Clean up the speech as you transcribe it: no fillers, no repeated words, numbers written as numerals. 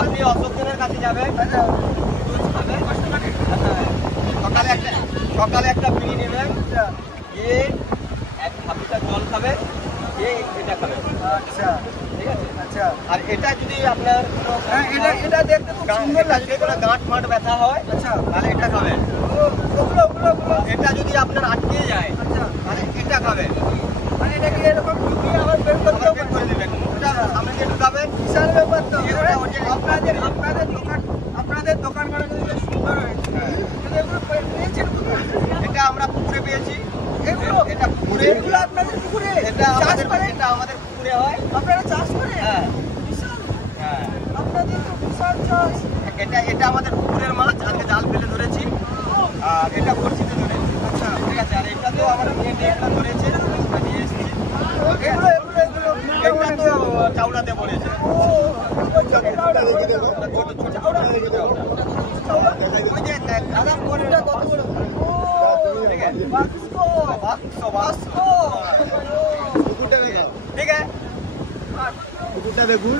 আপনি অশোকজনের কাছে যাবেন, সকালে একটা বিড়ি নেবেন, গিয়ে 1 লিটার জল খাবেন, গিয়ে এটা খাবেন। আচ্ছা, ঠিক আছে। আচ্ছা, আর এটা যদি আপনার এটা দেখতে খুব সুন্দর লাগে, কোনো গাঁট মাঠ ব্যথা হয়, আচ্ছা, তাহলে এটা খাবেন। এটা যদি আপনার আটকে যায়, আচ্ছা, তাহলে এটা খাবেন। মানে এটা কি এরকম ঢুকিয়ে আবার বের করে দেবেন, ওটা আপনি যে ঢুকাবেন, বিশাল ব্যাপার তো। আপনাদের দোকান করে যদি সুন্দর হয়েছে, এটা আমরা পুকুরে পেয়েছি। এটা পুকুরে, এগুলো আপনাদের পুকুরে, এটা আমাদের পুকুরে হয়। আপনারা চাষ করেন? হ্যাঁ, বিশাল। হ্যাঁ, আপনাদের তো বিশাল চাষ। এটা আমাদের পুকুরের মাছ, আজকে জাল ফেলে ধরেছি, আর এটা বড়শিতে ধরেছি। আচ্ছা, ঠিক আছে। আর এটা তো আমার একটা ধরেছে, নিয়ে এসেছি। এগুলো তো চাউড়াতে পড়েছে। ঠিক আছে, কুকুরটা দেখুন।